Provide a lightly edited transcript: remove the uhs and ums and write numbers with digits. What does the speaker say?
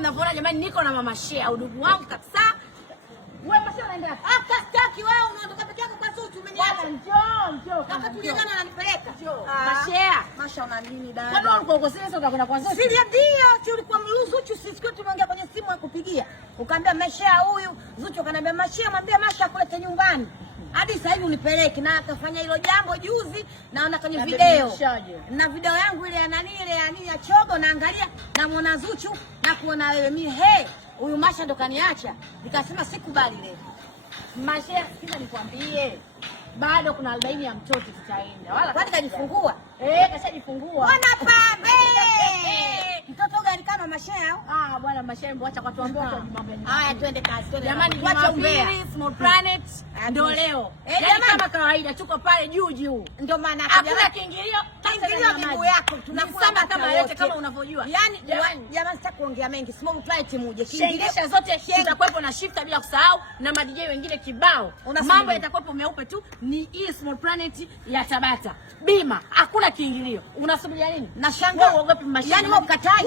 mnavyoona jamani, niko na mama Shea, udugu wangu kabisa. Wewe Mashea unaenda? Sitaki wewe unaondoka peke yako kwa Zuchu umeniacha. Njoo. Kaka tuliagana ananipeleka. Mashea. Masha una nini dada? Kwa nini ulikuwa uko serious ukakwenda kwa Zuchu? Siri ndio, si ulikuwa Zuchu sisi kwa tumeongea kwenye simu akupigia. Ukaambia Mashea huyu, Zuchu akaniambia Mashea mwambie Masha akulete nyumbani. Hadi sasa hivi unipeleke na akafanya hilo jambo juzi naona kwenye video. Na video yangu ile ya nani ile ya nini ya chogo naangalia namuona Zuchu na kuona wewe mimi huyu Masha ndo kaniacha. Nikasema sikubali leo. Mashea, sikiza nikwambie. Bado kuna 40 ya mtoto tutaenda. Wala kwani kajifungua? Kashajifungua. Mbona pambe? Mtoto gani kama Mashea? Bwana Mashea mwacha kwa tuambie kwa mambo yenu. Haya twende kazi, twende. Jamani, wacha umbea. Small Planet ndio leo. Yaani kama kawaida tuko pale juu. Ndio maana hakuna kiingilio. Kiingilio miguu yako tunasema kama yote kama unavyojua. Yaani jamani sitaki kuongea mengi. Small Planet muje. Kiingilio zote tutakuwepo na Shifter bila kusahau na ma DJ wengine kibao. Mambo yatakuwepo meupe tu. Ni hii Small Planet ya Tabata. Bima, hakuna kiingilio. Unasubiria nini? Nashangaa uogopi Mashea. Yaani wewe ukatai.